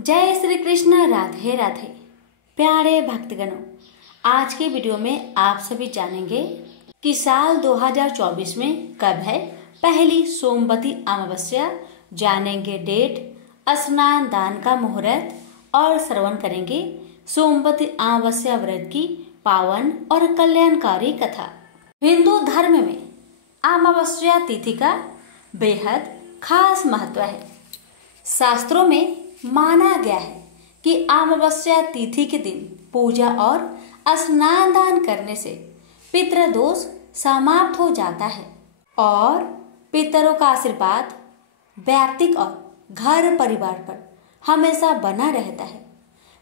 जय श्री कृष्ण। राधे राधे। प्यारे भक्तगणों, आज के वीडियो में आप सभी जानेंगे कि साल 2024 में कब है पहली सोमवती अमावस्या। जानेंगे डेट, स्नान दान का मुहूर्त और श्रवण करेंगे सोमवती अमावस्या व्रत की पावन और कल्याणकारी कथा। हिंदू धर्म में अमावस्या तिथि का बेहद खास महत्व है। शास्त्रों में माना गया है कि अमावस्या तिथि के दिन पूजा और स्नान दान करने से पितृदोष समाप्त हो जाता है और पितरों का आशीर्वाद व्यक्ति और घर परिवार पर हमेशा बना रहता है।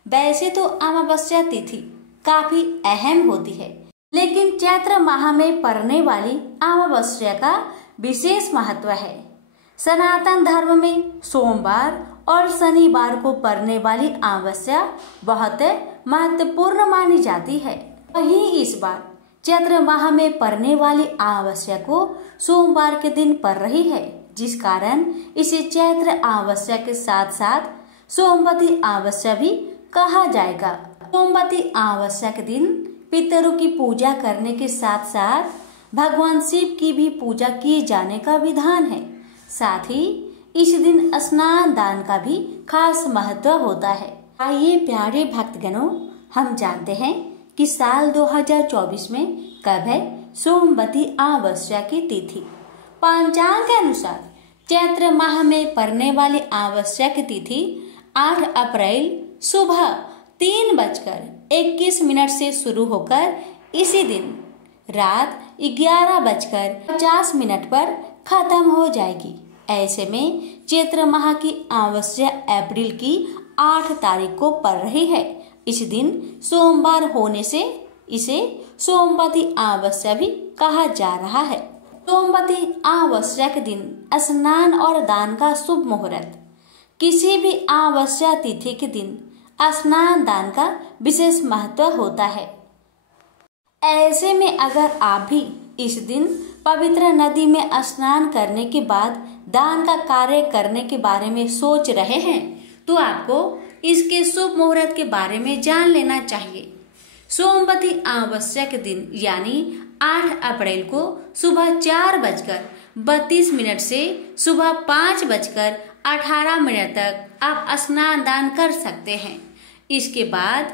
वैसे तो अमावस्या तिथि काफी अहम होती है, लेकिन चैत्र माह में पड़ने वाली अमावस्या का विशेष महत्व है। सनातन धर्म में सोमवार और शनिवार को पड़ने वाली अमावस्या बहुत महत्वपूर्ण मानी जाती है। वहीं इस बार चैत्र माह में पड़ने वाली अमावस्या को सोमवार के दिन पड़ रही है, जिस कारण इसे चैत्र अमावस्या के साथ साथ सोमवती अमावस्या भी कहा जाएगा। सोमवती अमावस्या के दिन पितरों की पूजा करने के साथ साथ भगवान शिव की भी पूजा किए जाने का विधान है। साथ ही इस दिन स्नान दान का भी खास महत्व होता है। आइए प्यारे भक्तगणों, हम जानते हैं कि साल 2024 में कब है सोमवती अमावस्या की तिथि। पंचांग के अनुसार चैत्र माह में पड़ने वाली अमावस्या की तिथि 8 अप्रैल सुबह 3:21 से शुरू होकर इसी दिन रात 11:50 पर खत्म हो जाएगी। ऐसे में चैत्र माह की अमावस्या अप्रैल की 8 तारीख को पड़ रही है। इस दिन सोमवार होने से इसे सोमवती अमावस्या भी कहा जा रहा है। सोमवती अमावस्या के दिन स्नान और दान का शुभ मुहूर्त। किसी भी अमावस्या तिथि के दिन स्नान दान का विशेष महत्व होता है। ऐसे में अगर आप भी इस दिन पवित्र नदी में स्नान करने के बाद दान का कार्य करने के बारे में सोच रहे हैं, तो आपको इसके शुभ मुहूर्त के बारे में जान लेना चाहिए। सोमवती अमावस्या के दिन यानी 8 अप्रैल को सुबह 4:32 से सुबह 5:18 तक आप स्नान दान कर सकते हैं। इसके बाद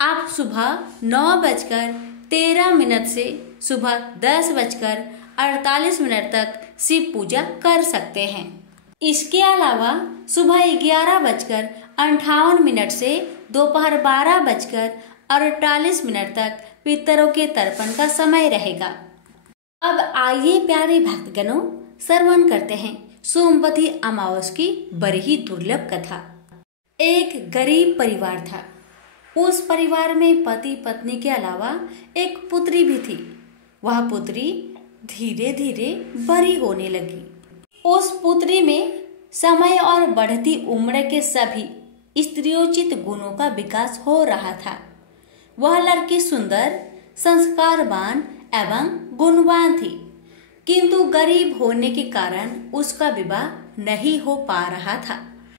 आप सुबह 9:13 से सुबह 10:48 तक शिव पूजा कर सकते हैं। इसके अलावा सुबह 11:58 से दोपहर 12:48 तक पितरों के तर्पण का समय रहेगा। अब आइए प्यारे भक्तगणों, श्रवण करते हैं सोमवती अमावस्या की बड़ी ही दुर्लभ कथा। एक गरीब परिवार था। उस परिवार में पति पत्नी के अलावा एक पुत्री भी थी। वह पुत्री धीरे धीरे बड़ी होने लगी। उस पुत्री में समय और बढ़ती उम्र के सभी स्त्रियोचित गुणों का विकास हो रहा था। वह लड़की सुंदर, संस्कारवान एवं गुणवान थी, किंतु गरीब होने के कारण उसका विवाह नहीं हो पा रहा था।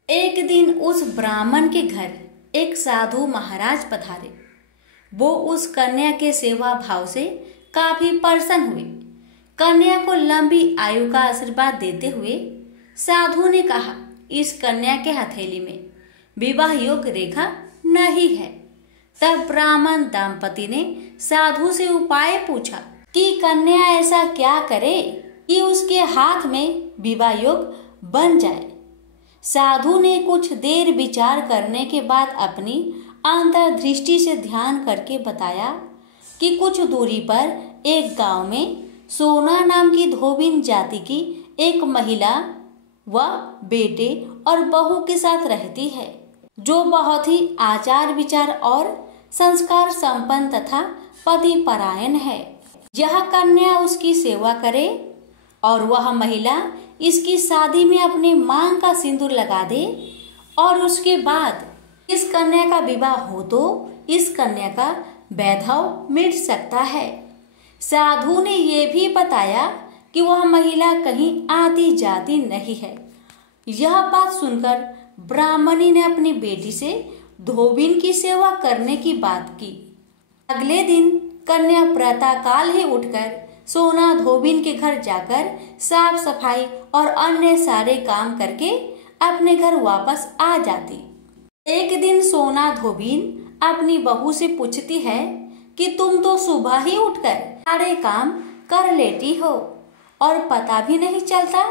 एक दिन उस ब्राह्मण के घर एक साधु महाराज पधारे। वो उस कन्या के सेवा भाव से काफी प्रसन्न हुए। कन्या को लंबी आयु का आशीर्वाद देते हुए साधु ने कहा, इस कन्या के हथेली में विवाह योग्य रेखा नहीं है। तब ब्राह्मण दंपति ने साधु से उपाय पूछा कि कन्या ऐसा क्या करे कि उसके हाथ में विवाह योग्य बन जाए। साधु ने कुछ देर विचार करने के बाद अपनी अंतर्दृष्टि से ध्यान करके बताया कि कुछ दूरी पर एक गांव में सोना नाम की धोबिन जाति की एक महिला व बेटे और बहू के साथ रहती है, जो बहुत ही आचार विचार और संस्कार संपन्न तथा पति परायण है। यह कन्या उसकी सेवा करे और वह महिला इसकी शादी में अपने मांग का सिंदूर लगा दे, और उसके बाद इस कन्या का विवाह हो तो इस कन्या का वैधव मिट सकता है। साधु ने ये भी बताया कि वह महिला कहीं आती जाती नहीं है। यह बात सुनकर ब्राह्मणी ने अपनी बेटी से धोबिन की सेवा करने की बात की। अगले दिन कन्या प्रातःकाल ही उठकर सोना धोबिन के घर जाकर साफ सफाई और अन्य सारे काम करके अपने घर वापस आ जाती। एक दिन सोना धोबिन अपनी बहू से पूछती है कि तुम तो सुबह ही उठकर सारे काम कर लेती हो और पता भी नहीं चलता।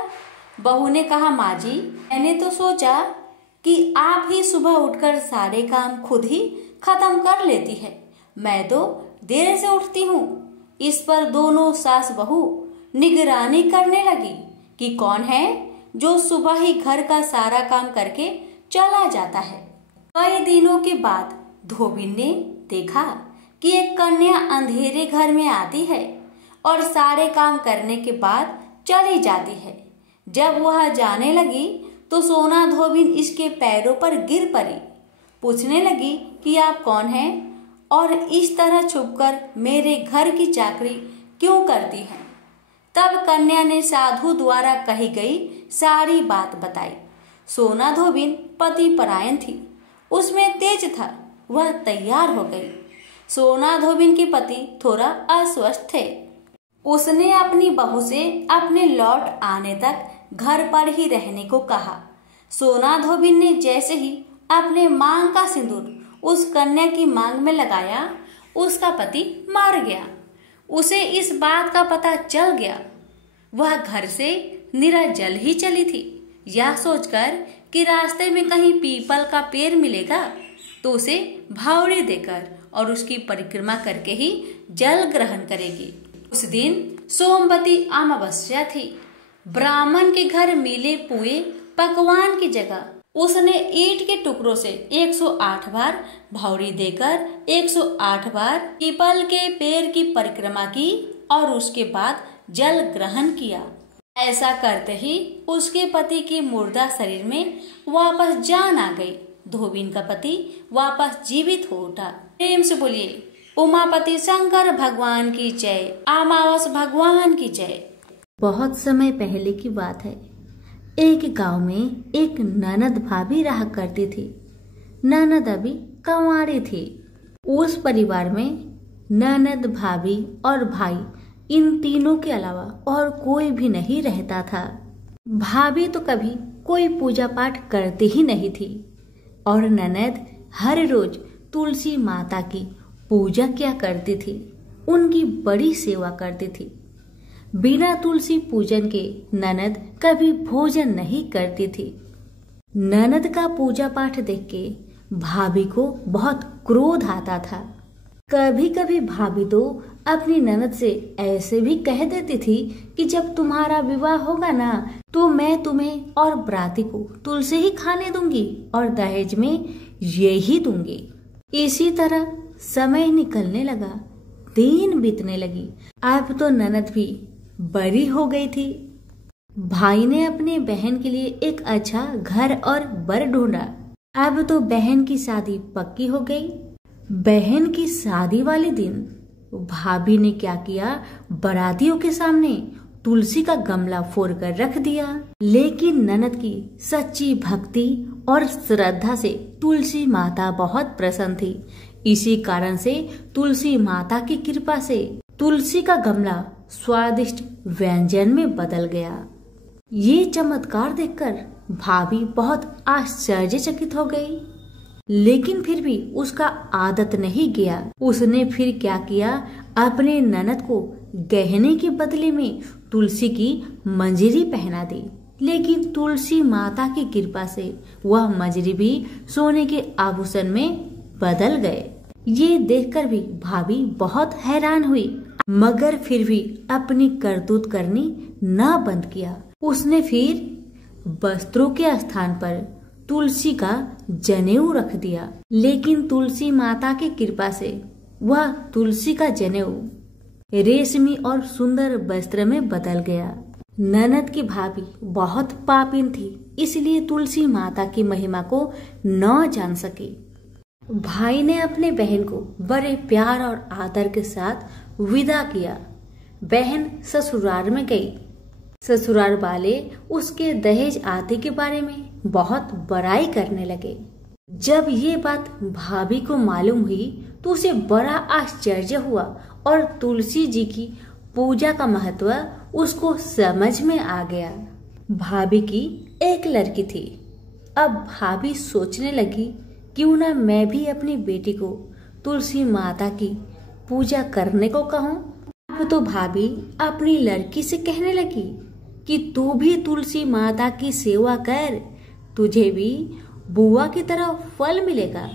बहू ने कहा, माँ जी, मैंने तो सोचा कि आप ही सुबह उठकर सारे काम खुद ही खत्म कर लेती है, मैं तो देर से उठती हूँ। इस पर दोनों सास बहू निगरानी करने लगी कि कौन है जो सुबह ही घर का सारा काम करके चला जाता है। कई दिनों के बाद धोबिन ने देखा कि एक कन्या अंधेरे घर में आती है और सारे काम करने के बाद चली जाती है। जब वह जाने लगी तो सोना धोबिन इसके पैरों पर गिर पड़ी। पूछने लगी कि आप कौन हैं और इस तरह छुपकर मेरे घर की चाकरी क्यों करती हैं। तब कन्या ने साधु द्वारा कही गई सारी बात बताई। सोना धोबिन पति परायण थी, उसमें तेज था, वह तैयार हो गई। सोना धोबिन के पति थोड़ा अस्वस्थ थे। उसने अपनी बहू से अपने लौट आने तक घर पर ही रहने को कहा। सोना धोबिन ने जैसे ही अपने मांग का सिंदूर उस कन्या की मांग में लगाया, उसका पति मर गया। उसे इस बात का पता चल गया। वह घर से निराजल ही चली थी। यह सोचकर कि रास्ते में कहीं पीपल का पेड़ मिलेगा तो उसे भावड़े देकर और उसकी परिक्रमा करके ही जल ग्रहण करेगी। उस दिन सोमवती अमावस्या थी। ब्राह्मण के घर मिले पुए पकवान की जगह उसने ईंट के टुकड़ों से 108 बार भावड़ी देकर 108 बार पीपल के पेड़ की परिक्रमा की और उसके बाद जल ग्रहण किया। ऐसा करते ही उसके पति के मुर्दा शरीर में वापस जान आ गई। धोबिन का पति वापस जीवित हो उठा। प्रेम से बोलिए उमापति शंकर भगवान की जय, अमावस भगवान की जय। बहुत समय पहले की बात है। एक गांव में एक ननद भाभी रहा करती थी। ननद अभी कंवारी थी। उस परिवार में ननद, भाभी और भाई, इन तीनों के अलावा और कोई भी नहीं रहता था। भाभी तो कभी कोई पूजा पाठ करती ही नहीं थी और ननद हर रोज तुलसी माता की पूजा किया करती थी, उनकी बड़ी सेवा करती थी। बिना तुलसी पूजन के ननद कभी भोजन नहीं करती थी। ननद का पूजा पाठ देख के भाभी को बहुत क्रोध आता था। कभी कभी भाभी तो अपनी ननद से ऐसे भी कह देती थी कि जब तुम्हारा विवाह होगा ना तो मैं तुम्हें और बराती को तुलसी ही खाने दूंगी और दहेज में यही दूंगी। इसी तरह समय निकलने लगा, दिन बीतने लगी। अब तो ननद भी बड़ी हो गई थी। भाई ने अपने बहन के लिए एक अच्छा घर और बर ढूंढा। अब तो बहन की शादी पक्की हो गई। बहन की शादी वाले दिन भाभी ने क्या किया, बारातियों के सामने तुलसी का गमला फोड़कर रख दिया। लेकिन ननद की सच्ची भक्ति और श्रद्धा से तुलसी माता बहुत प्रसन्न थी। इसी कारण से तुलसी माता की कृपा से तुलसी का गमला स्वादिष्ट व्यंजन में बदल गया। ये चमत्कार देखकर भाभी बहुत आश्चर्यचकित हो गई। लेकिन फिर भी उसका आदत नहीं गया। उसने फिर क्या किया, अपने ननद को गहने के बदले में तुलसी की मंजरी पहना दी। लेकिन तुलसी माता की कृपा से वह मंजरी भी सोने के आभूषण में बदल गए। ये देखकर भी भाभी बहुत हैरान हुई, मगर फिर भी अपनी करतूत करनी न बंद किया। उसने फिर वस्त्रों के स्थान पर तुलसी का जनेऊ रख दिया। लेकिन तुलसी माता की कृपा से वह तुलसी का जनेऊ रेशमी और सुंदर वस्त्र में बदल गया। ननद की भाभी बहुत पापिन थी, इसलिए तुलसी माता की महिमा को न जान सकी। भाई ने अपने बहन को बड़े प्यार और आदर के साथ विदा किया। बहन ससुराल में गई। ससुराल वाले उसके दहेज आदि के बारे में बहुत बड़ाई करने लगे। जब ये बात भाभी को मालूम हुई तो उसे बड़ा आश्चर्य हुआ और तुलसी जी की पूजा का महत्व उसको समझ में आ गया। भाभी की एक लड़की थी। अब भाभी सोचने लगी, क्यों ना मैं भी अपनी बेटी को तुलसी माता की पूजा करने को कहूँ। अब तो भाभी अपनी लड़की से कहने लगी कि तू भी तुलसी माता की सेवा कर, तुझे भी बुआ की तरह फल मिलेगा।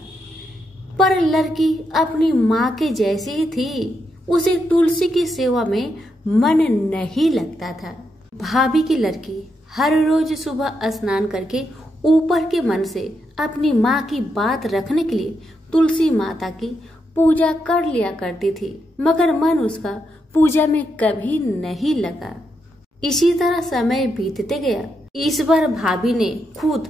पर लड़की अपनी माँ के जैसी ही थी, उसे तुलसी की सेवा में मन नहीं लगता था। भाभी की लड़की हर रोज सुबह स्नान करके ऊपर के मन से अपनी माँ की बात रखने के लिए तुलसी माता की पूजा कर लिया करती थी, मगर मन उसका पूजा में कभी नहीं लगा। इसी तरह समय बीतते गया। इस बार भाभी ने खुद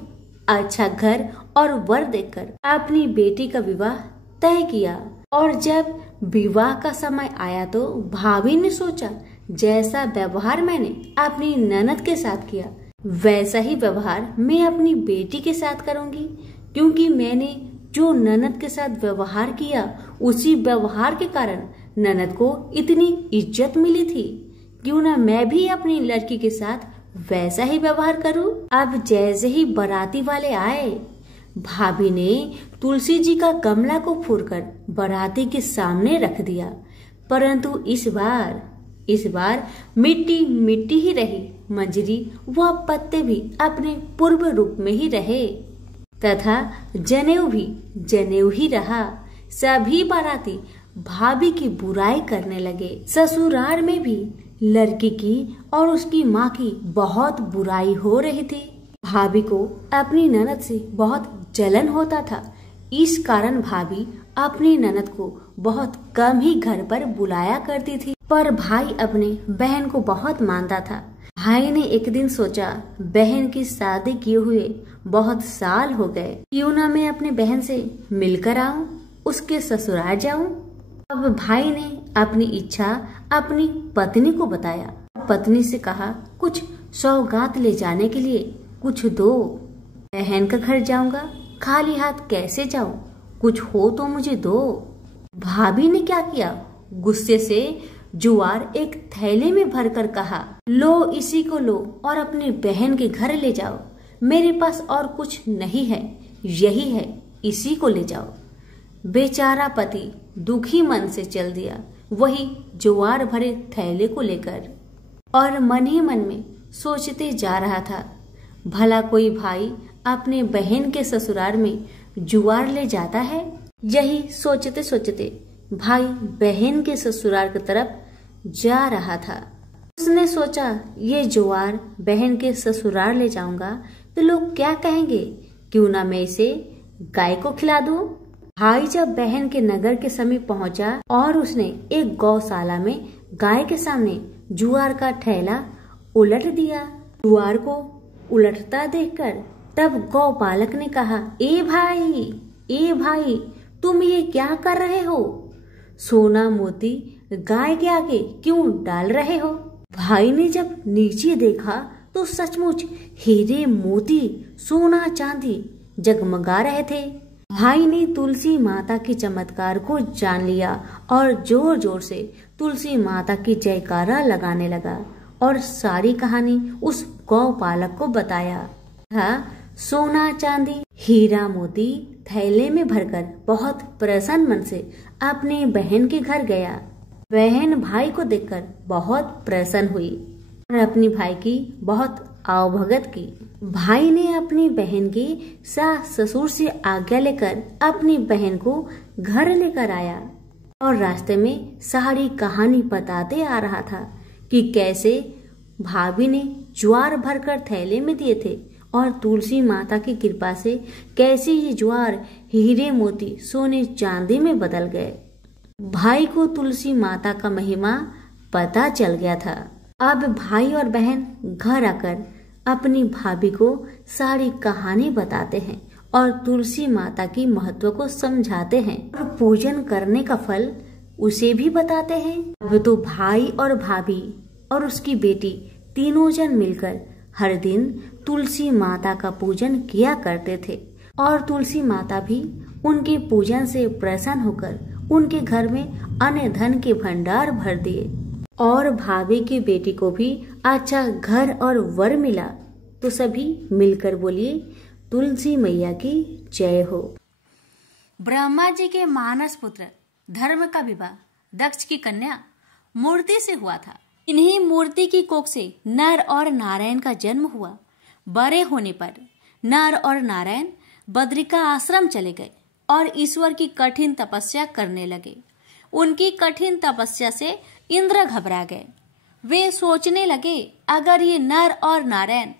अच्छा घर और वर देखकर अपनी बेटी का विवाह तय किया। और जब विवाह का समय आया तो भाभी ने सोचा, जैसा व्यवहार मैंने अपनी ननद के साथ किया वैसा ही व्यवहार मैं अपनी बेटी के साथ करूंगी, क्योंकि मैंने जो ननद के साथ व्यवहार किया उसी व्यवहार के कारण ननद को इतनी इज्जत मिली थी। क्यों ना मैं भी अपनी लड़की के साथ वैसा ही व्यवहार करूं। अब जैसे ही बाराती वाले आए, भाभी ने तुलसी जी का गमला को फोड़कर बाराती के सामने रख दिया, परंतु इस बार मिट्टी मिट्टी ही रही। मंजरी व पत्ते भी अपने पूर्व रूप में ही रहे तथा जनेऊ ही रहा। सभी बाराती भाभी की बुराई करने लगे। ससुराल में भी लड़की की और उसकी माँ की बहुत बुराई हो रही थी। भाभी को अपनी ननद से बहुत जलन होता था। इस कारण भाभी अपनी ननद को बहुत कम ही घर पर बुलाया करती थी। पर भाई अपने बहन को बहुत मानता था। भाई ने एक दिन सोचा, बहन की शादी किए हुए बहुत साल हो गए, क्यों ना मैं अपने बहन से मिलकर आऊं, उसके ससुराल जाऊं। अब भाई ने अपनी इच्छा अपनी पत्नी को बताया। पत्नी से कहा, कुछ सौगात ले जाने के लिए कुछ दो। बहन का घर जाऊंगा, खाली हाथ कैसे जाऊं, कुछ हो तो मुझे दो। भाभी ने क्या किया, गुस्से से जुआर एक थैले में भरकर कहा, लो इसी को लो और अपनी बहन के घर ले जाओ। मेरे पास और कुछ नहीं है, यही है, इसी को ले जाओ। बेचारा पति दुखी मन से चल दिया वही जुआर भरे थैले को लेकर, और मन ही मन में सोचते जा रहा था, भला कोई भाई अपने बहन के ससुराल में जुआर ले जाता है। यही सोचते सोचते भाई बहन के ससुराल की तरफ जा रहा था। उसने सोचा, ये जुआर बहन के ससुराल ले जाऊंगा तो लोग क्या कहेंगे, क्यों ना मैं इसे गाय को खिला दूं। भाई जब बहन के नगर के समीप पहुंचा और उसने एक गौशाला में गाय के सामने जुआर का थैला उलट दिया। जुआर को उलटता देखकर तब गौपालक ने कहा, ए भाई तुम ये क्या कर रहे हो, सोना मोती गाय के आगे क्यों डाल रहे हो। भाई ने जब नीचे देखा तो सचमुच हीरे मोती सोना चांदी जगमगा रहे थे। भाई ने तुलसी माता के चमत्कार को जान लिया और जोर जोर से तुलसी माता की जयकारा लगाने लगा और सारी कहानी उस गौपालक को बताया। सोना चांदी हीरा मोती थैले में भरकर बहुत प्रसन्न मन से अपने बहन के घर गया। बहन भाई को देखकर बहुत प्रसन्न हुई और अपनी भाई की बहुत आवभगत की। भाई ने अपनी बहन के सास ससुर से आज्ञा लेकर अपनी बहन को घर लेकर आया और रास्ते में सारी कहानी बताते आ रहा था कि कैसे भाभी ने ज्वार भरकर थैले में दिए थे और तुलसी माता की कृपा से कैसे ये ज्वार हीरे मोती सोने चांदी में बदल गए। भाई को तुलसी माता का महिमा पता चल गया था। अब भाई और बहन घर आकर अपनी भाभी को सारी कहानी बताते हैं और तुलसी माता की महत्व को समझाते हैं और पूजन करने का फल उसे भी बताते हैं। अब तो भाई और भाभी और उसकी बेटी तीनों जन मिलकर हर दिन तुलसी माता का पूजन किया करते थे और तुलसी माता भी उनके पूजन से प्रसन्न होकर उनके घर में अन्न धन के भंडार भर दिए और भाभी की बेटी को भी अच्छा घर और वर मिला। तो सभी मिलकर बोलिए, तुलसी मैया की जय हो। ब्रह्मा जी के मानस पुत्र धर्म का विवाह दक्ष की कन्या मूर्ति से हुआ था। इन्हीं मूर्ति की कोख से नर और नारायण का जन्म हुआ। बड़े होने पर नर और नारायण बद्रिका आश्रम चले गए और ईश्वर की कठिन तपस्या करने लगे। उनकी कठिन तपस्या से इंद्र घबरा गए। वे सोचने लगे, अगर ये नर और नारायण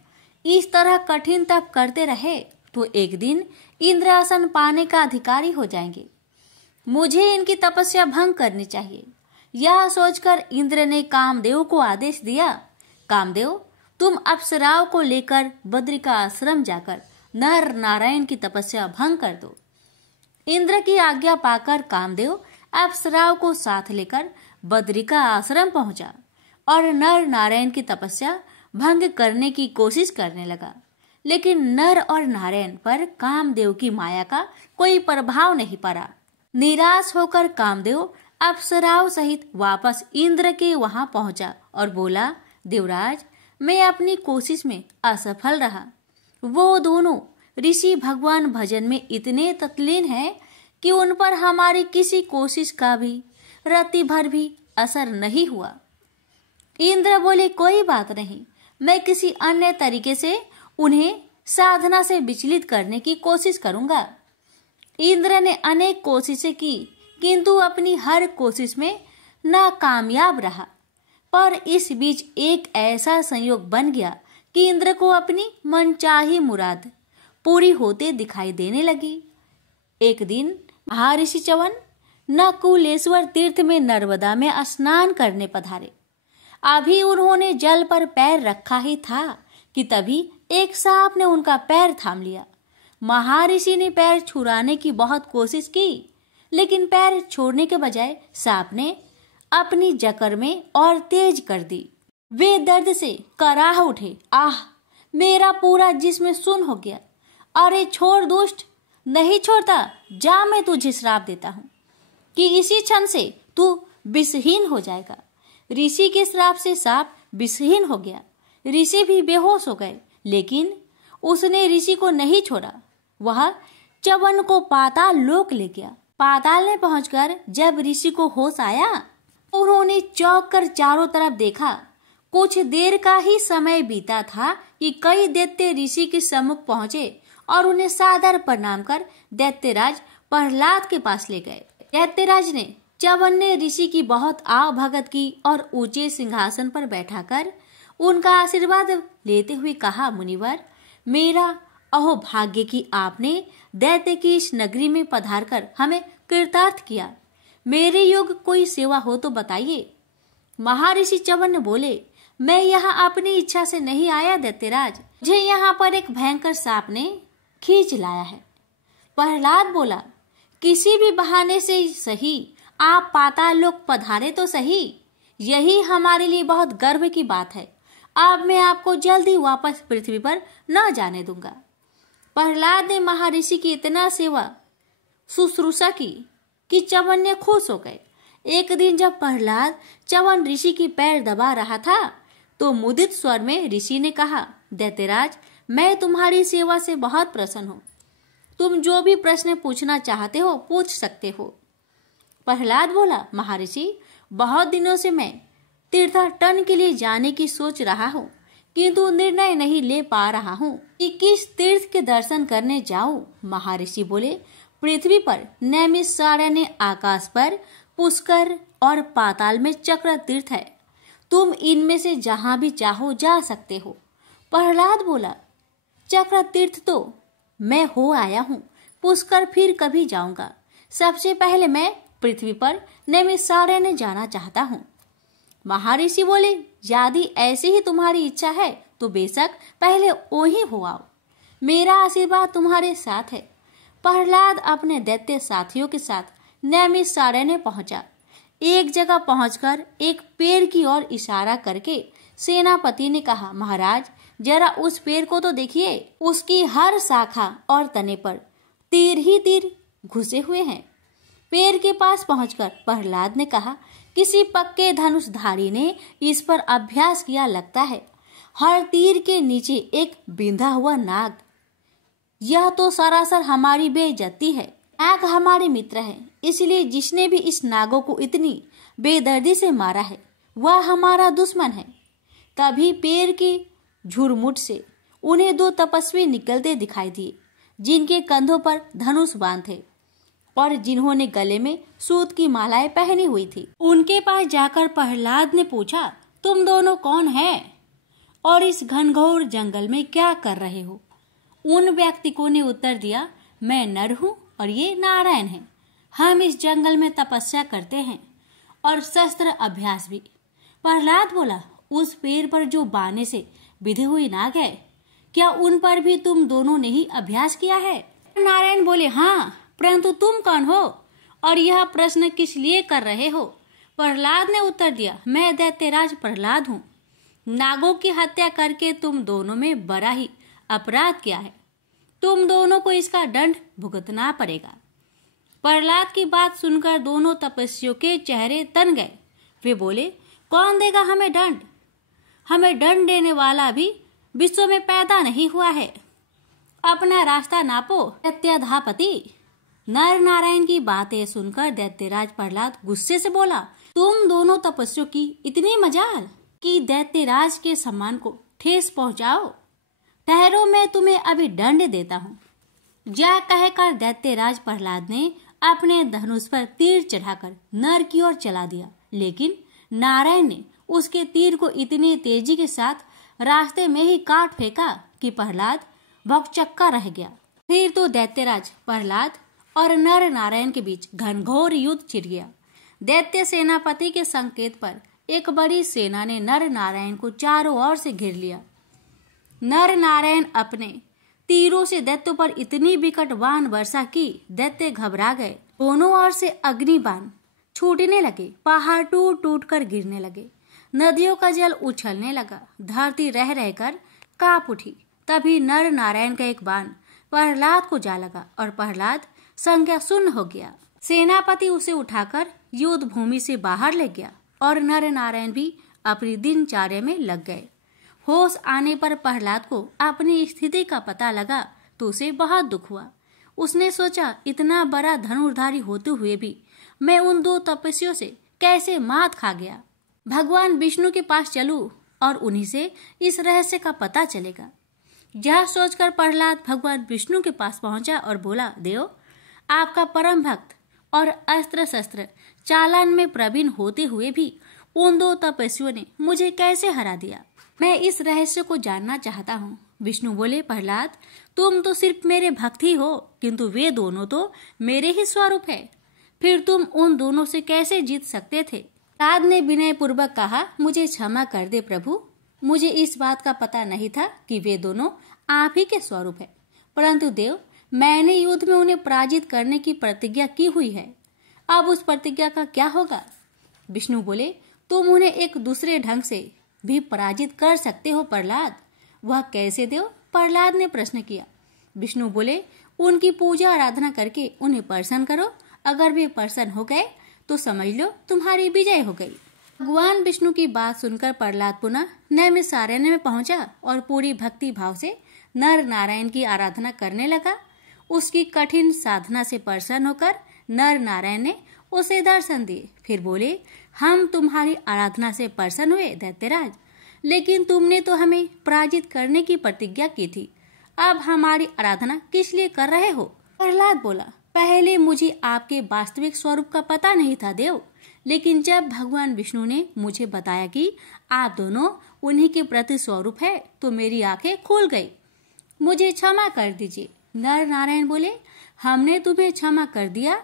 इस तरह कठिन तप करते रहे तो एक दिन इंद्रासन पाने का अधिकारी हो जाएंगे। मुझे इनकी तपस्या भंग करनी चाहिए। यह सोचकर इंद्र ने कामदेव को आदेश दिया, कामदेव, तुम अप्सराओं को लेकर बद्रिका आश्रम जाकर नर नारायण की तपस्या भंग कर दो। इंद्र की आज्ञा पाकर कामदेव अप्सराओं को साथ लेकर बद्रिका आश्रम पहुंचा और नर नारायण की तपस्या भंग करने की कोशिश करने लगा। लेकिन नर और नारायण पर कामदेव की माया का कोई प्रभाव नहीं पड़ा। निराश होकर कामदेव अप्सराओं सहित वापस इंद्र के वहां पहुंचा और बोला, देवराज, मैं अपनी कोशिश में असफल रहा। वो दोनों ऋषि भगवान भजन में इतने तत्लीन हैं कि उन पर हमारी किसी कोशिश का भी रत्ती भर भी असर नहीं हुआ। इंद्र बोले, कोई बात नहीं, मैं किसी अन्य तरीके से उन्हें साधना से विचलित करने की कोशिश करूंगा। इंद्र ने अनेक कोशिशें की, किंतु अपनी हर कोशिश में नाकामयाब रहा। पर इस बीच एक ऐसा संयोग बन गया कि इंद्र को अपनी मनचाही मुराद पूरी होते दिखाई देने लगी। एक दिन महर्षि च्यवन नकुलेश्वर तीर्थ में नर्मदा में स्नान करने पधारे। अभी उन्होंने जल पर पैर रखा ही था कि तभी एक सांप ने उनका पैर थाम लिया। महर्षि ने पैर छुड़ाने की बहुत कोशिश की, लेकिन पैर छोड़ने के बजाय सांप ने अपनी जकड़ में और तेज कर दी। वे दर्द से कराह उठे। आह, मेरा पूरा जिस्म सुन्न हो गया। अरे छोड़ दुष्ट, नहीं छोड़ता, जा, मैं तुझे श्राप देता हूँ कि इसी क्षण से तू विषहीन हो जाएगा। ऋषि के श्राप से सांप विषहीन हो गया। ऋषि भी बेहोश हो गए, लेकिन उसने ऋषि को नहीं छोड़ा। वह च्यवन को पाताल लोक ले गया। पाताल में पहुंचकर जब ऋषि को होश आया, उन्होंने चौंक कर चारों तरफ देखा। कुछ देर का ही समय बीता था कि कई दैत्य ऋषि के सम्मुख पहुंचे और उन्हें सादर प्रणाम कर दैत्यराज प्रहलाद के पास ले गए। दैत्यराज ने च्यवन ने ऋषि की बहुत आव भगत की और ऊंचे सिंहासन पर बैठाकर उनका आशीर्वाद लेते हुए कहा, मुनिवर, मेरा अहो भाग्य कि आपने दैत्य की इस नगरी में पधारकर हमें कृतार्थ किया। मेरे योग्य कोई सेवा हो तो बताइए। महर्षि च्यवन बोले, मैं यहाँ अपनी इच्छा से नहीं आया दैत्यराज, मुझे यहाँ पर एक भयंकर सांप ने खींच लाया है। प्रहलाद बोला, किसी भी बहाने से सही आप पाताल लोक पधारे तो सही, यही हमारे लिए बहुत गर्व की बात है। अब मैं आपको जल्दी वापस पृथ्वी पर न जाने दूंगा। प्रहलाद ने महर्षि की इतना सेवा शुश्रूषा की कि च्यवन ने खुश हो गए। एक दिन जब प्रहलाद च्यवन ऋषि की पैर दबा रहा था तो मुदित स्वर में ऋषि ने कहा, दैत्यराज, मैं तुम्हारी सेवा से बहुत प्रसन्न हूँ। तुम जो भी प्रश्न पूछना चाहते हो पूछ सकते हो। प्रहलाद बोला, महर्षि, बहुत दिनों से मैं तीर्थाटन के लिए जाने की सोच रहा हूँ, किंतु निर्णय नहीं ले पा रहा हूँ कि किस तीर्थ के दर्शन करने जाऊं। महर्षि बोले, पृथ्वी पर नैमिषारण्य, आकाश पर पुष्कर और पाताल में चक्र तीर्थ है। तुम इनमें से जहां भी चाहो जा सकते हो। प्रहलाद बोला, चक्र तीर्थ तो मैं हो आया हूँ, पुष्कर फिर कभी जाऊंगा। सबसे पहले मैं पृथ्वी पर नैमिषारण्य जाना चाहता हूँ। महर्षि बोले, यदि ऐसी ही तुम्हारी इच्छा है तो बेशक पहले वो ही हो आओ, मेरा आशीर्वाद तुम्हारे साथ है। प्रहलाद अपने दैत्य साथियों के साथ नैमिषारण्य पहुंचा। एक जगह पहुंचकर एक पेड़ की ओर इशारा करके सेनापति ने कहा, महाराज जरा उस पेड़ को तो देखिए, उसकी हर शाखा और तने पर तीर ही तीर घुसे हुए हैं। पेड़ के पास पहुंचकर प्रहलाद ने कहा, किसी पक्के धनुषधारी ने इस पर अभ्यास किया लगता है। हर तीर के नीचे एक बिंधा हुआ नाग। यह तो सरासर हमारी बेइज्जती है। नाग हमारे मित्र है, इसलिए जिसने भी इस नागों को इतनी बेदर्दी से मारा है वह हमारा दुश्मन है। तभी पेड़ की झुरमुट से उन्हें 2 तपस्वी निकलते दिखाई दिए, जिनके कंधों पर धनुष बाण थे और जिन्होंने गले में सूत की मालाएं पहनी हुई थी। उनके पास जाकर प्रहलाद ने पूछा, तुम दोनों कौन हैं और इस घनघोर जंगल में क्या कर रहे हो? उन व्यक्तियों ने उत्तर दिया, मैं नर हूँ और ये नारायण है। हम इस जंगल में तपस्या करते हैं और शस्त्र अभ्यास भी। प्रहलाद बोला, उस पेड़ पर जो बाने से बिधे हुए नाग है, क्या उन पर भी तुम दोनों ने ही अभ्यास किया है? नारायण बोले, हाँ, परंतु तुम कौन हो और यह प्रश्न किस लिए कर रहे हो? प्रहलाद ने उत्तर दिया, मैं दैत्यराज प्रहलाद हूँ। नागों की हत्या करके तुम दोनों में बड़ा ही अपराध किया है। तुम दोनों को इसका दंड भुगतना पड़ेगा। प्रहलाद की बात सुनकर दोनों तपस्वियों के चेहरे तन गए। वे बोले, कौन देगा हमें दंड? हमें दंड देने वाला भी विश्व में पैदा नहीं हुआ है। अपना रास्ता नापो दैत्याधापति। नर नारायण की बातें सुनकर दैत्यराज प्रहलाद गुस्से से बोला, तुम दोनों तपस्वियों की इतनी मजाल कि दैत्यराज के सम्मान को ठेस पहुंचाओ। ठहरो, मैं तुम्हें अभी दंड देता हूँ। यह कहकर दैत्यराज प्रहलाद ने अपने धनुष पर तीर चढ़ाकर नर की ओर चला दिया, लेकिन नारायण ने उसके तीर को इतनी तेजी के साथ रास्ते में ही काट फेंका कि प्रहलाद भौचक्का रह गया। फिर तो दैत्यराज प्रहलाद और नर नारायण के बीच घनघोर युद्ध छिड़ गया। दैत्य सेनापति के संकेत पर एक बड़ी सेना ने नर नारायण को चारों ओर से घेर लिया। नर नारायण अपने तीरों से दैत्यों पर इतनी विकट बाण वर्षा की, दैत्य घबरा गए। दोनों ओर से अग्नि बाण छूटने लगे, पहाड़ टूट टूट कर गिरने लगे, नदियों का जल उछलने लगा, धरती रह रहकर कांप उठी। तभी नर नारायण का एक बाण प्रहलाद को जा लगा और प्रहलाद संज्ञा शून्य हो गया। सेनापति उसे उठाकर युद्ध भूमि से बाहर ले गया और नर नारायण भी अपनी दिनचर्या में लग गए। होश आने पर प्रहलाद को अपनी स्थिति का पता लगा तो उसे बहुत दुख हुआ। उसने सोचा, इतना बड़ा धनुर्धारी होते हुए भी मैं उन 2 तपस्वियों से कैसे मात खा गया। भगवान विष्णु के पास चलूं और उन्हीं से इस रहस्य का पता चलेगा। यह सोचकर प्रहलाद भगवान विष्णु के पास पहुंचा और बोला, देव, आपका परम भक्त और अस्त्र शस्त्र चालन में प्रवीण होते हुए भी उन 2 तपस्वियों ने मुझे कैसे हरा दिया? मैं इस रहस्य को जानना चाहता हूँ। विष्णु बोले, प्रहलाद, तुम तो सिर्फ मेरे भक्त ही हो, किंतु वे दोनों तो मेरे ही स्वरूप है। फिर तुम उन दोनों से कैसे जीत सकते थे? प्रहलाद ने विनय पूर्वक कहा, मुझे क्षमा कर दे प्रभु, मुझे इस बात का पता नहीं था कि वे दोनों आप ही के स्वरूप है। परंतु देव, मैंने युद्ध में उन्हें पराजित करने की प्रतिज्ञा की हुई है। अब उस प्रतिज्ञा का क्या होगा? विष्णु बोले, तुम उन्हें एक दूसरे ढंग से भी पराजित कर सकते हो प्रहलाद। वह कैसे देव? प्रहलाद ने प्रश्न किया। विष्णु बोले, उनकी पूजा आराधना करके उन्हें प्रसन्न करो। अगर वे प्रसन्न हो गए तो समझ लो तुम्हारी विजय हो गई। भगवान विष्णु की बात सुनकर प्रहलाद पुनः नैमिषारण्य में पहुंचा और पूरी भक्ति भाव से नर नारायण की आराधना करने लगा। उसकी कठिन साधना से प्रसन्न होकर नर नारायण ने उसे दर्शन दिए। फिर बोले, हम तुम्हारी आराधना से प्रसन्न हुए दैत्यराज, लेकिन तुमने तो हमें पराजित करने की प्रतिज्ञा की थी। अब हमारी आराधना किस लिए कर रहे हो? प्रहलाद बोला, पहले मुझे आपके वास्तविक स्वरूप का पता नहीं था देव, लेकिन जब भगवान विष्णु ने मुझे बताया कि आप दोनों उन्हीं के प्रति स्वरूप है तो मेरी आंखें खुल गई। मुझे क्षमा कर दीजिए। नर नारायण बोले, हमने तुम्हें क्षमा कर दिया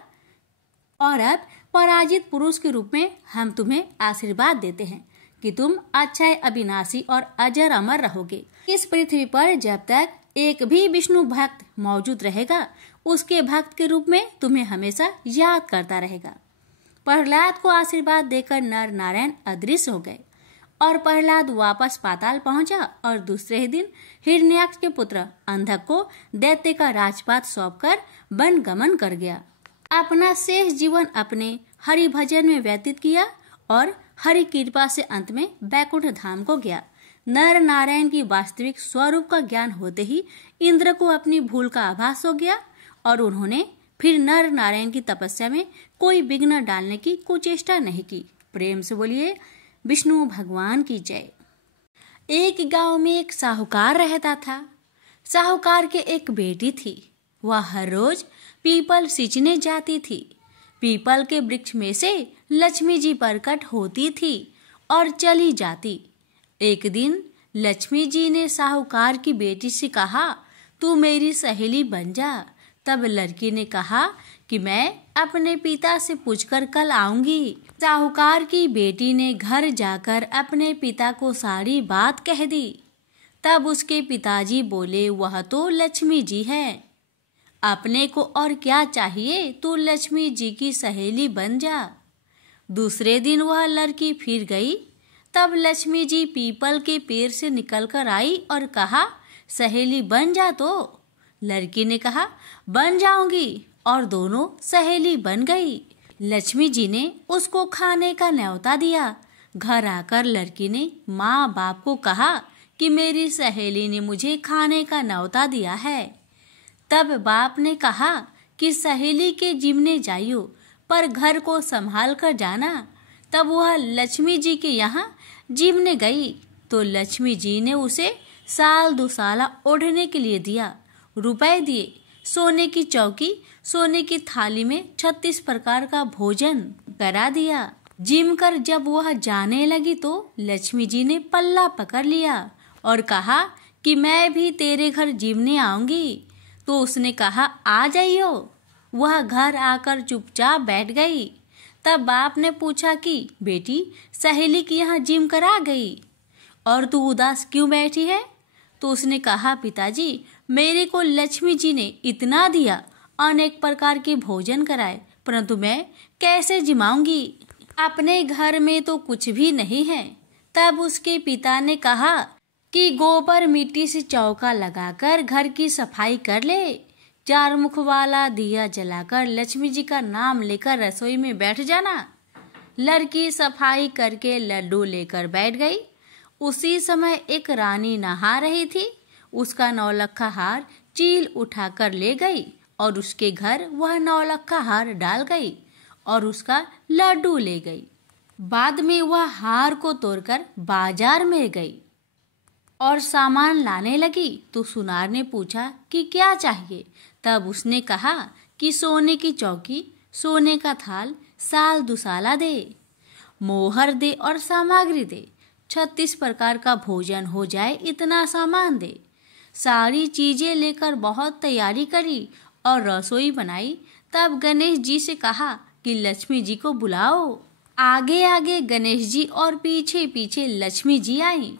और अब पराजित पुरुष के रूप में हम तुम्हें आशीर्वाद देते हैं कि तुम अक्षय, अविनाशी और अजर अमर रहोगे। इस पृथ्वी पर जब तक एक भी विष्णु भक्त मौजूद रहेगा, उसके भक्त के रूप में तुम्हें हमेशा याद करता रहेगा। प्रहलाद को आशीर्वाद देकर नर नारायण अदृश्य हो गए और प्रहलाद वापस पाताल पहुंचा और दूसरे ही दिन हिरण्याक्ष के पुत्र अंधक को दैत्य का राजपाट सौंपकर वन गमन कर गया। अपना शेष जीवन अपने हरि भजन में व्यतीत किया और हरि कृपा से अंत में बैकुंठ धाम को गया। नर नारायण की वास्तविक स्वरूप का ज्ञान होते ही इंद्र को अपनी भूल का आभास हो गया और उन्होंने फिर नर नारायण की तपस्या में कोई विघ्न डालने की कुचेष्टा नहीं की। प्रेम से बोलिए विष्णु भगवान की जय। एक गांव में एक साहूकार रहता था। साहूकार के एक बेटी थी। वह हर रोज पीपल सींचने जाती थी। पीपल के वृक्ष में से लक्ष्मी जी प्रकट होती थी और चली जाती। एक दिन लक्ष्मी जी ने साहूकार की बेटी से कहा, तू मेरी सहेली बन जा। तब लड़की ने कहा कि मैं अपने पिता से पूछकर कल आऊंगी। साहूकार की बेटी ने घर जाकर अपने पिता को सारी बात कह दी। तब उसके पिताजी बोले, वह तो लक्ष्मी जी है, अपने को और क्या चाहिए, तू लक्ष्मी जी की सहेली बन जा। दूसरे दिन वह लड़की फिर गई। तब लक्ष्मी जी पीपल के पेड़ से निकलकर आई और कहा, सहेली बन जा। तो लड़की ने कहा, बन जाऊंगी, और दोनों सहेली बन गई। लक्ष्मी जी ने उसको खाने का न्योता दिया। घर आकर लड़की ने माँ बाप को कहा कि मेरी सहेली ने मुझे खाने का न्योता दिया है। तब बाप ने कहा कि सहेली के जिमने जाइयो, पर घर को संभाल कर जाना। तब वह लक्ष्मी जी के यहाँ जिमने गई तो लक्ष्मी जी ने उसे साल दुसाला ओढ़ने के लिए दिया, रुपए दिए, सोने की चौकी, सोने की थाली में 36 प्रकार का भोजन करा दिया। जिम कर जब वह जाने लगी तो लक्ष्मी जी ने पल्ला पकड़ लिया और कहा कि मैं भी तेरे घर जिमने आऊंगी। तो उसने कहा, आ जाइयो। वह घर आकर चुपचाप बैठ गई। तब बाप ने पूछा कि बेटी, सहेली की यहाँ जिम करा गई और तू उदास क्यों बैठी है? तो उसने कहा, पिताजी, मेरे को लक्ष्मी जी ने इतना दिया, अनेक प्रकार के भोजन कराए, परंतु मैं कैसे जिमाऊंगी? अपने घर में तो कुछ भी नहीं है। तब उसके पिता ने कहा कि गोबर मिट्टी से चौका लगाकर घर की सफाई कर ले। 4 मुख वाला दिया जलाकर लक्ष्मी जी का नाम लेकर रसोई में बैठ जाना। लड़की सफाई करके लड्डू लेकर बैठ गई। उसी समय एक रानी नहा रही थी। उसका नौलखा हार चील उठाकर ले गई और उसके घर वह नौलखा हार डाल गई और उसका लड्डू ले गई। बाद में वह हार को तोड़कर बाजार में गई और सामान लाने लगी तो सुनार ने पूछा कि क्या चाहिए? तब उसने कहा कि सोने की चौकी, सोने का थाल, साल दुसाला दे, मोहर दे और सामग्री दे। 36 प्रकार का भोजन हो जाए इतना सामान दे। सारी चीजें लेकर बहुत तैयारी करी और रसोई बनाई। तब गणेश जी से कहा कि लक्ष्मी जी को बुलाओ। आगे आगे गणेश जी और पीछे पीछे लक्ष्मी जी आई।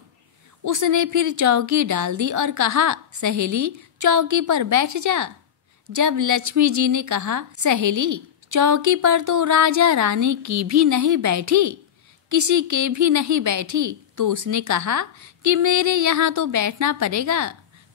उसने फिर चौकी डाल दी और कहा, सहेली चौकी पर बैठ जा। जब लक्ष्मी जी ने कहा, सहेली चौकी पर तो राजा रानी की भी नहीं बैठी, किसी के भी नहीं बैठी, तो उसने कहा कि मेरे यहाँ तो बैठना पड़ेगा।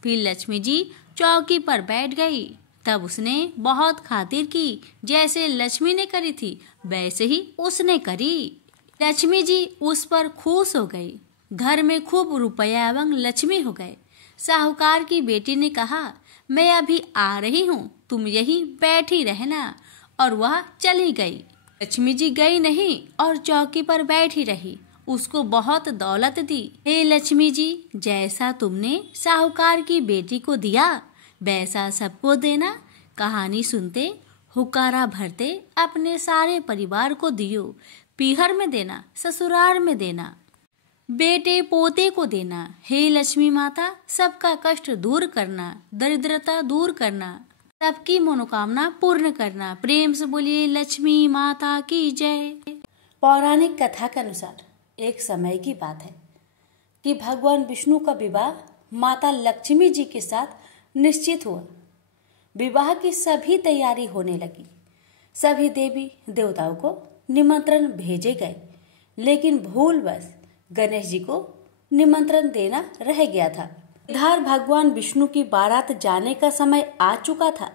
फिर लक्ष्मी जी चौकी पर बैठ गई। तब उसने बहुत खातिर की, जैसे लक्ष्मी ने करी थी वैसे ही उसने करी। लक्ष्मी जी उस पर खुश हो गई। घर में खूब रुपया एवं लक्ष्मी हो गए। साहूकार की बेटी ने कहा, मैं अभी आ रही हूँ, तुम यहीं बैठी रहना। और वह चली गई। लक्ष्मी जी गई नहीं और चौकी पर बैठी रही। उसको बहुत दौलत दी। हे लक्ष्मी जी, जैसा तुमने साहूकार की बेटी को दिया वैसा सबको देना। कहानी सुनते हुकारा भरते अपने सारे परिवार को दियो। पीहर में देना, ससुराल में देना, बेटे पोते को देना। हे लक्ष्मी माता, सबका कष्ट दूर करना, दरिद्रता दूर करना, सबकी मनोकामना पूर्ण करना। प्रेम से बोलिए लक्ष्मी माता की जय। पौराणिक कथा के अनुसार एक समय की बात है कि भगवान विष्णु का विवाह माता लक्ष्मी जी के साथ निश्चित हुआ। विवाह की सभी तैयारी होने लगी। सभी देवी देवताओं को निमंत्रण भेजे गए, लेकिन भूलवश गणेश जी को निमंत्रण देना रह गया था। इधर भगवान विष्णु की बारात जाने का समय आ चुका था।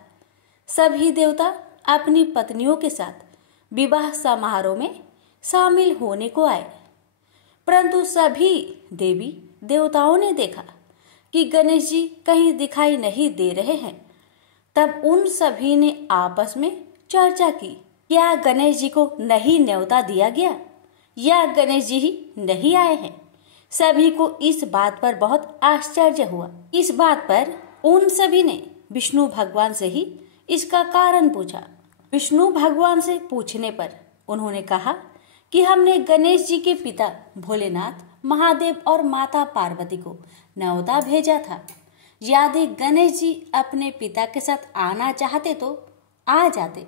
सभी देवता अपनी पत्नियों के साथ विवाह समारोह में शामिल होने को आए, परंतु सभी देवी देवताओं ने देखा कि गणेश जी कहीं दिखाई नहीं दे रहे हैं। तब उन सभी ने आपस में चर्चा की, क्या गणेश जी को नहीं न्योता दिया गया या गणेश जी ही नहीं आए हैं। सभी को इस बात पर बहुत आश्चर्य हुआ। इस बात पर उन सभी ने विष्णु भगवान से ही इसका कारण पूछा। विष्णु भगवान से पूछने पर उन्होंने कहा कि हमने गणेश जी के पिता भोलेनाथ, महादेव और माता पार्वती को न्योता भेजा था। यदि गणेश जी अपने पिता के साथ आना चाहते तो आ जाते,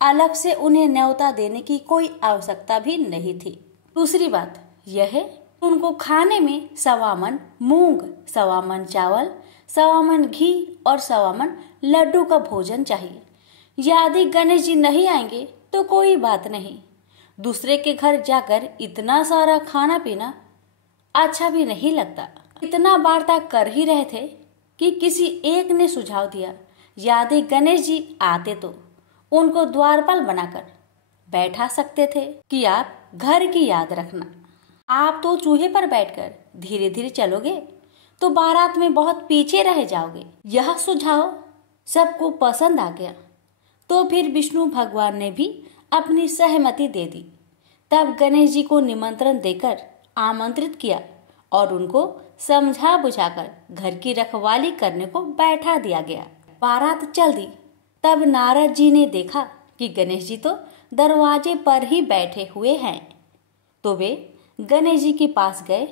अलग से उन्हें न्योता देने की कोई आवश्यकता भी नहीं थी। दूसरी बात यह है, उनको खाने में 1.25 मन मूंग, 1.25 मन चावल, 1.25 मन घी और 1.25 मन लड्डू का भोजन चाहिए। यदि गणेश जी नहीं आएंगे तो कोई बात नहीं, दूसरे के घर जाकर इतना सारा खाना पीना अच्छा भी नहीं लगता। इतना वार्ता कर ही रहे थे कि किसी एक ने सुझाव दिया, यदि गणेश जी आते तो उनको द्वारपाल बनाकर बैठा सकते थे कि आप घर की याद रखना। आप तो चूहे पर बैठकर धीरे धीरे चलोगे तो बारात में बहुत पीछे रह जाओगे। यह सुझाव सबको पसंद आ गया, तो फिर विष्णु भगवान ने भी अपनी सहमति दे दी। तब गणेश जी को निमंत्रण देकर आमंत्रित किया और उनको समझा बुझाकर घर की रखवाली करने को बैठा दिया गया। बारात चल दी। तब नारद जी ने देखा कि गणेश जी तो दरवाजे पर ही बैठे हुए हैं, तो वे गणेश जी के पास गए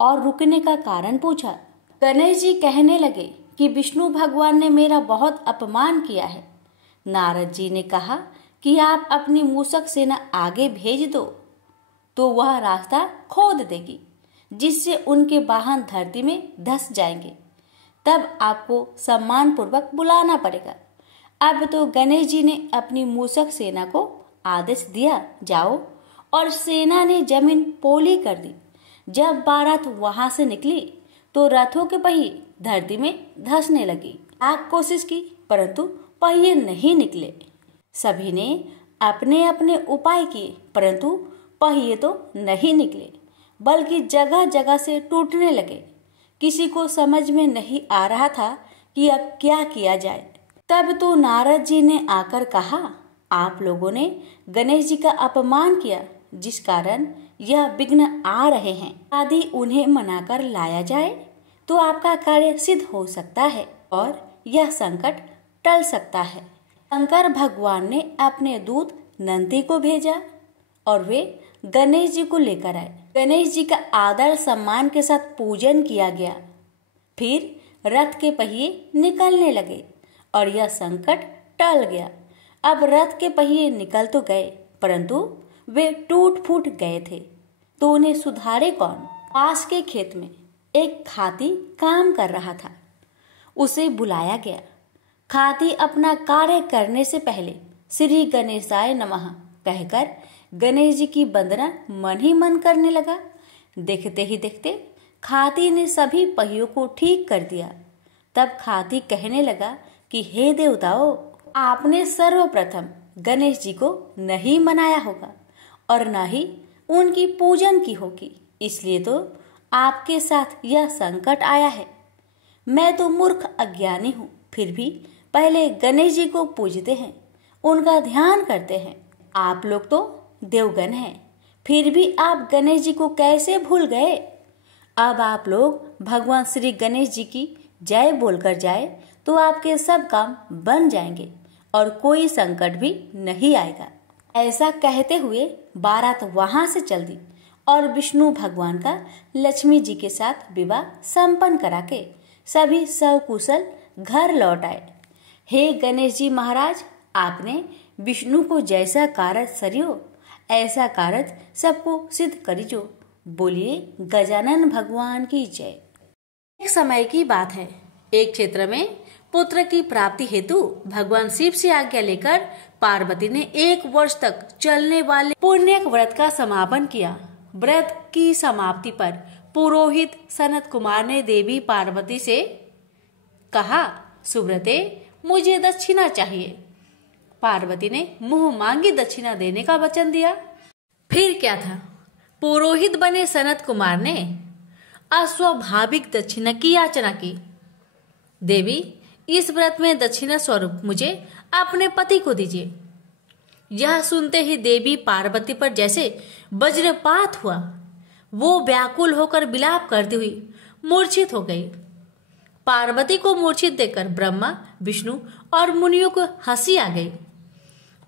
और रुकने का कारण पूछा। गणेश जी कहने लगे कि विष्णु भगवान ने मेरा बहुत अपमान किया है। नारद जी ने कहा कि आप अपनी मूषक सेना आगे भेज दो तो वह रास्ता खोद देगी, जिससे उनके वाहन धरती में धंस जाएंगे। तब आपको सम्मान पूर्वक बुलाना पड़ेगा। अब तो गणेश जी ने अपनी मूषक सेना को आदेश दिया, जाओ, और सेना ने जमीन पोली कर दी। जब बारात वहां से निकली तो रथों के पहिए धरती में धंसने लगी। लाख कोशिश की परंतु पहिए नहीं निकले। सभी ने अपने अपने उपाय किए परंतु पहिए तो नहीं निकले, बल्कि जगह जगह से टूटने लगे। किसी को समझ में नहीं आ रहा था कि अब क्या किया जाए। तब तो नारद जी ने आकर कहा, आप लोगों ने गणेश जी का अपमान किया, जिस कारण यह विघ्न आ रहे हैं। यदि उन्हें मनाकर लाया जाए तो आपका कार्य सिद्ध हो सकता है और यह संकट टल सकता है। शंकर भगवान ने अपने दूत नंदी को भेजा और वे गणेश जी को लेकर आए। गणेश जी का आदर सम्मान के साथ पूजन किया गया। फिर रथ के पहिए निकलने लगे और यह संकट टल गया। अब रथ के पहिए निकल तो गए परंतु वे टूट फूट गए थे, तो उन्हें सुधारे कौन। पास के खेत में एक खाती काम कर रहा था। उसे बुलाया गया। खाती अपना कार्य करने से पहले श्री गणेशाय नमः कहकर गणेश जी की वंदना मन ही मन करने लगा। देखते ही देखते खाती ने सभी पहियों को ठीक कर दिया। तब खाती कहने लगा कि हे देवताओं, आपने सर्वप्रथम गणेश जी को नहीं मनाया होगा और न ही उनकी पूजन की होगी, इसलिए तो आपके साथ यह संकट आया है। मैं तो मूर्ख अज्ञानी हूँ, फिर भी पहले गणेश जी को पूजते हैं, उनका ध्यान करते हैं। आप लोग तो देवगण हैं, फिर भी आप गणेश जी को कैसे भूल गए। अब आप लोग भगवान श्री गणेश जी की जय बोलकर जाए तो आपके सब काम बन जाएंगे और कोई संकट भी नहीं आएगा। ऐसा कहते हुए बारात वहां से चल दी और विष्णु भगवान का लक्ष्मी जी के साथ विवाह संपन्न करा के सभी सकुशल घर लौट आए। हे गणेश जी महाराज, आपने विष्णु को जैसा कारज सरियो ऐसा कारज सबको सिद्ध करिजो। बोलिए गजानन भगवान की जय। एक समय की बात है, एक क्षेत्र में पुत्र की प्राप्ति हेतु भगवान शिव से आज्ञा लेकर पार्वती ने 1 वर्ष तक चलने वाले पुण्य व्रत का समापन किया व्रत की समाप्ति पर पुरोहित सनत कुमार ने देवी पार्वती से कहा, सुब्रते, मुझे दक्षिणा चाहिए। पार्वती ने मुंह मांगी दक्षिणा देने का वचन दिया। फिर क्या था, पुरोहित बने सनत कुमार ने अस्वाभाविक दक्षिणा की याचना की। देवी, इस व्रत में दक्षिणा स्वरूप मुझे अपने पति को दीजिए। यह सुनते ही देवी पार्वती पर जैसे वज्रपात हुआ। वो व्याकुल होकर विलाप करती हुई मूर्छित हो गई। पार्वती को मूर्छित देखकर ब्रह्मा, विष्णु और मुनियों को हंसी आ गई।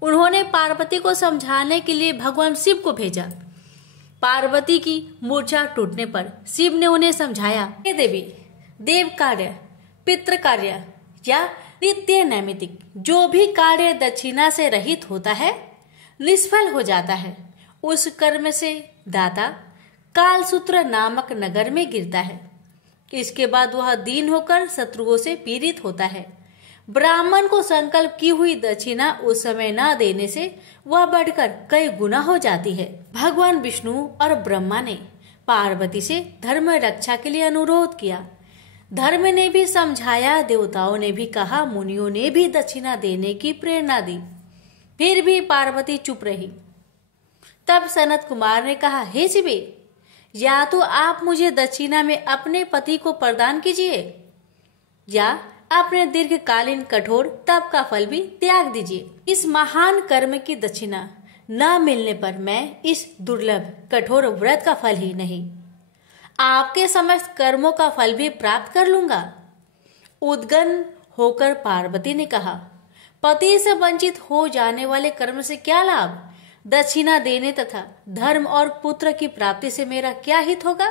उन्होंने पार्वती को समझाने के लिए भगवान शिव को भेजा। पार्वती की मूर्छा टूटने पर शिव ने उन्हें समझाया, हे देवी, देव कार्य, पितृ कार्य या नित्य नैमित्तिक जो भी कार्य दक्षिणा से रहित होता है निष्फल हो जाता है। उस कर्म से दाता कालसूत्र नामक नगर में गिरता है। इसके बाद वह दीन होकर शत्रुओं से पीड़ित होता है। ब्राह्मण को संकल्प की हुई दक्षिणा उस समय न देने से वह बढ़कर कई गुना हो जाती है। भगवान विष्णु और ब्रह्मा ने पार्वती से धर्म रक्षा के लिए अनुरोध किया। धर्म ने भी समझाया, देवताओं ने भी कहा, मुनियों ने भी दक्षिणा देने की प्रेरणा दी। फिर भी पार्वती चुप रही। तब सनत कुमार ने कहा, हे शिवे, या तो आप मुझे दक्षिणा में अपने पति को प्रदान कीजिए या अपने दीर्घकालीन कठोर तप का फल भी त्याग दीजिए। इस महान कर्म की दक्षिणा न मिलने पर मैं इस दुर्लभ कठोर व्रत का फल ही नहीं, आपके समस्त कर्मों का फल भी प्राप्त कर लूंगा। उद्गन होकर पार्वती ने कहा, पति से वंचित हो जाने वाले कर्म से क्या लाभ? दक्षिणा देने तथा धर्म और पुत्र की प्राप्ति से मेरा क्या हित होगा?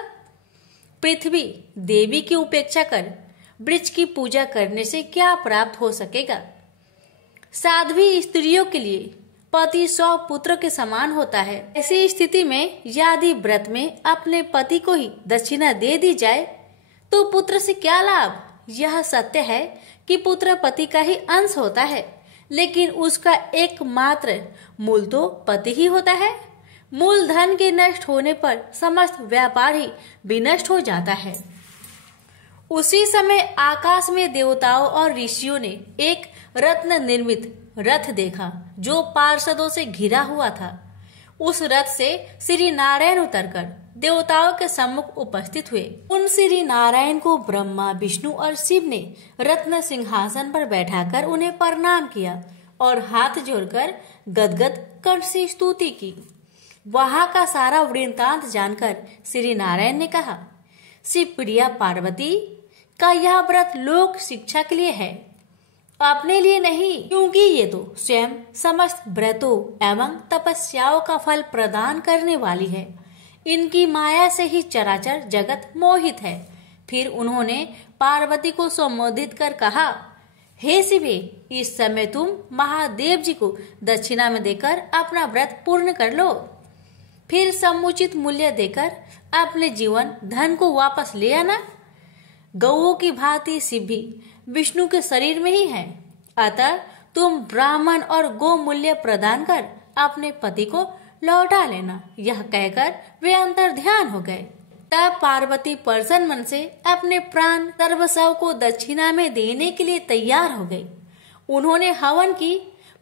पृथ्वी देवी की उपेक्षा कर वृक्ष की पूजा करने से क्या प्राप्त हो सकेगा? साध्वी स्त्रियों के लिए पति 100 पुत्र के समान होता है। ऐसी स्थिति में यदि व्रत में अपने पति को ही दक्षिणा दे दी जाए तो पुत्र से क्या लाभ? यह सत्य है कि पुत्र पति का ही अंश होता है, लेकिन उसका एकमात्र मूल तो पति ही होता है। मूल धन के नष्ट होने पर समस्त व्यापार ही विनष्ट हो जाता है। उसी समय आकाश में देवताओं और ऋषियों ने एक रत्न निर्मित रथ देखा जो पार्षदों से घिरा हुआ था। उस रथ से श्री नारायण उतरकर देवताओं के सम्मुख उपस्थित हुए। उन श्री नारायण को ब्रह्मा, विष्णु और शिव ने रत्न सिंहासन पर बैठाकर उन्हें प्रणाम किया और हाथ जोड़कर गदगद कंठ से स्तुति की। वहां का सारा वृत्तांत जानकर श्री नारायण ने कहा, शिव प्रिया पार्वती का यह व्रत लोक शिक्षा के लिए है, अपने लिए नहीं, क्योंकि ये तो स्वयं समस्त व्रतों एवं तपस्याओं का फल प्रदान करने वाली है। इनकी माया से ही चराचर जगत मोहित है। फिर उन्होंने पार्वती को संबोधित कर कहा, हे शिवे, इस समय तुम महादेव जी को दक्षिणा में देकर अपना व्रत पूर्ण कर लो। फिर समुचित मूल्य देकर अपने जीवन धन को वापस ले आना। गौओं की भांति शिव भी विष्णु के शरीर में ही है, अतः तुम ब्राह्मण और गो मूल्य प्रदान कर अपने पति को लौटा लेना। यह कहकर वे अंतर ध्यान हो गए। तब पार्वती प्रसन्न मन से अपने प्राण सर्वस्व को दक्षिणा में देने के लिए तैयार हो गई। उन्होंने हवन की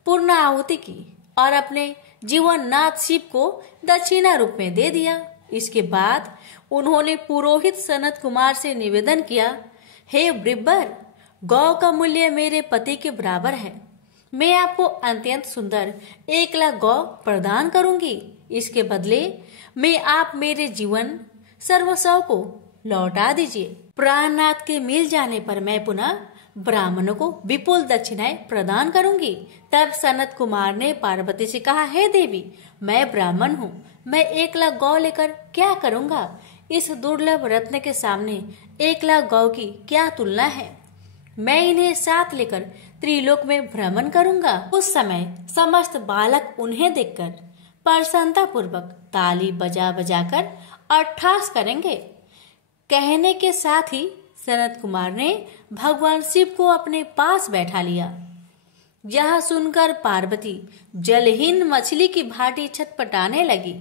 पूर्ण आहुति की और अपने जीवन नाथ शिव को दक्षिणा रूप में दे दिया। इसके बाद उन्होंने पुरोहित सनत कुमार से निवेदन किया, हे वृब्बर, गौ का मूल्य मेरे पति के बराबर है। मैं आपको अत्यंत सुंदर 1 लाख गौ प्रदान करूंगी। इसके बदले में आप मेरे जीवन सर्वस्व को लौटा दीजिए। प्राणनाथ के मिल जाने पर मैं पुनः ब्राह्मणों को विपुल दक्षिणाएं प्रदान करूंगी। तब सनत कुमार ने पार्वती से कहा, हे देवी, मैं ब्राह्मण हूँ, मैं 1 लाख गौ लेकर क्या करूंगा? इस दुर्लभ रत्न के सामने 1 लाख गौ की क्या तुलना है? मैं इन्हें साथ लेकर त्रिलोक में भ्रमण करूंगा। उस समय समस्त बालक उन्हें देखकर प्रसन्नता पूर्वक ताली बजा बजाकर अट्ठास करेंगे। कहने के साथ ही सनत कुमार ने भगवान शिव को अपने पास बैठा लिया। यह सुनकर पार्वती जलहीन मछली की भांति छटपटाने लगी।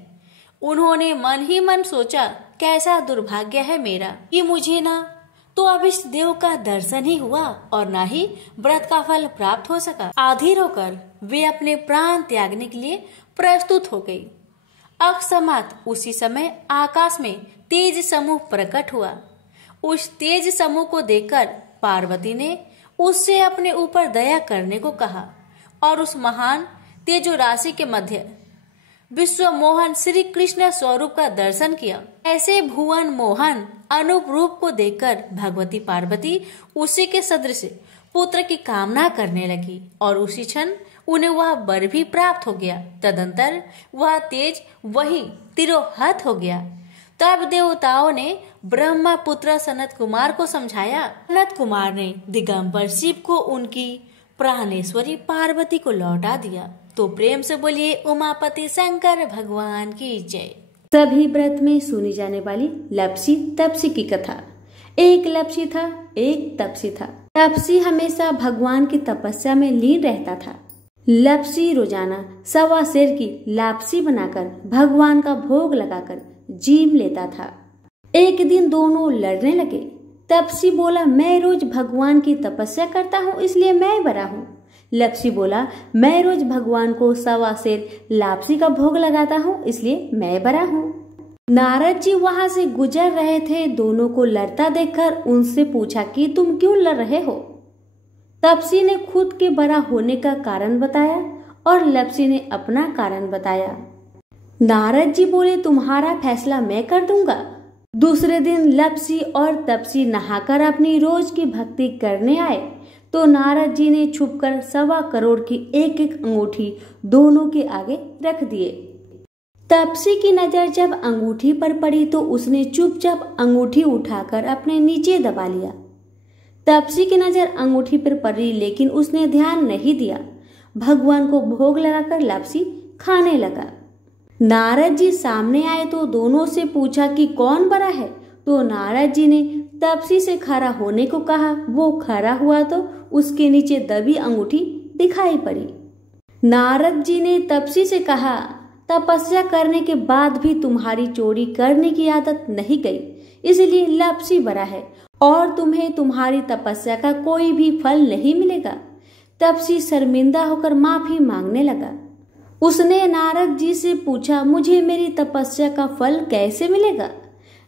उन्होंने मन ही मन सोचा, कैसा दुर्भाग्य है मेरा कि मुझे ना तो अब इस देव का दर्शन ही हुआ और ना ही व्रत का फल प्राप्त हो सका। आधीर होकर वे अपने प्राण त्यागने के लिए प्रस्तुत हो गई। अकस्मात उसी समय आकाश में तेज समूह प्रकट हुआ। उस तेज समूह को देखकर पार्वती ने उससे अपने ऊपर दया करने को कहा और उस महान तेजो राशि के मध्य विश्व मोहन श्री कृष्ण स्वरूप का दर्शन किया। ऐसे भुवन मोहन अनूप रूप को देखकर भगवती पार्वती उसी के सदृश पुत्र की कामना करने लगी और उसी क्षण उन्हें वह वर भी प्राप्त हो गया। तदंतर वह तेज वही तिरोहत हो गया। तब देवताओं ने ब्रह्मा पुत्र सनत कुमार को समझाया। सनत कुमार ने दिगंबर शिव को उनकी प्राणेश्वरी पार्वती को लौटा दिया। तो प्रेम से बोलिए उमापति शंकर भगवान की जय। सभी व्रत में सुनी जाने वाली लप्सी तपसी की कथा। एक लप्सी था, एक तपसी था। तपसी हमेशा भगवान की तपस्या में लीन रहता था। लप्सी रोजाना 1.25 सेर की लापसी बनाकर भगवान का भोग लगाकर जीम लेता था। एक दिन दोनों लड़ने लगे। तपसी बोला, मैं रोज भगवान की तपस्या करता हूँ इसलिए मैं बड़ा हूँ। लप्सी बोला, मैं रोज भगवान को 1.25 सेर लापसी का भोग लगाता हूँ इसलिए मैं बड़ा हूँ। नारद जी वहां से गुजर रहे थे। दोनों को लड़ता देखकर उनसे पूछा कि तुम क्यों लड़ रहे हो। तपसी ने खुद के बड़ा होने का कारण बताया और लप्सी ने अपना कारण बताया। नारद जी बोले, तुम्हारा फैसला मैं कर दूंगा। दूसरे दिन लप्सी और तपसी नहाकर अपनी रोज की भक्ति करने आए तो नारद जी ने छुपकर 1.25 करोड़ की एक एक अंगूठी दोनों के आगे रख दिए। तपसी की नजर जब अंगूठी पर पड़ी तो उसने चुपचाप अंगूठी उठाकर अपने नीचे दबा लिया। तपसी की नजर अंगूठी पर पड़ी लेकिन उसने ध्यान नहीं दिया। भगवान को भोग लगाकर लापसी खाने लगा। नारद जी सामने आए तो दोनों से पूछा कि कौन बड़ा है। तो नारद जी ने तपसी से खड़ा होने को कहा। वो खड़ा हुआ तो उसके नीचे दबी अंगूठी दिखाई पड़ी। नारद जी ने तपसी से कहा, तपस्या करने के बाद भी तुम्हारी चोरी करने की आदत नहीं गई, इसलिए लप्सी बड़ा है और तुम्हें तुम्हारी तपस्या का कोई भी फल नहीं मिलेगा। तपसी शर्मिंदा होकर माफी मांगने लगा। उसने नारद जी से पूछा, मुझे मेरी तपस्या का फल कैसे मिलेगा।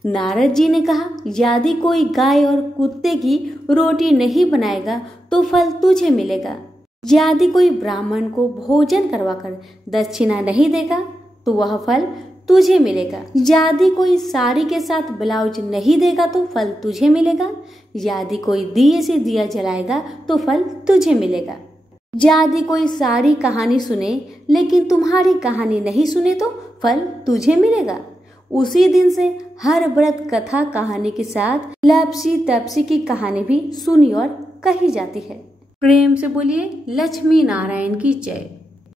नारद जी ने कहा, यदि कोई गाय और कुत्ते की रोटी नहीं बनाएगा तो फल तुझे मिलेगा। यदि कोई ब्राह्मण को भोजन करवाकर दक्षिणा नहीं देगा तो वह फल तुझे मिलेगा। यदि कोई साड़ी के साथ ब्लाउज नहीं देगा तो फल तुझे मिलेगा। यदि कोई दिए से दिया जलाएगा तो फल तुझे मिलेगा। यदि कोई सारी कहानी सुने लेकिन तुम्हारी कहानी नहीं सुने तो फल तुझे मिलेगा। उसी दिन से हर व्रत कथा कहानी के साथ लप्सी तपसी की कहानी भी सुनी और कही जाती है। प्रेम से बोलिए लक्ष्मी नारायण की जय।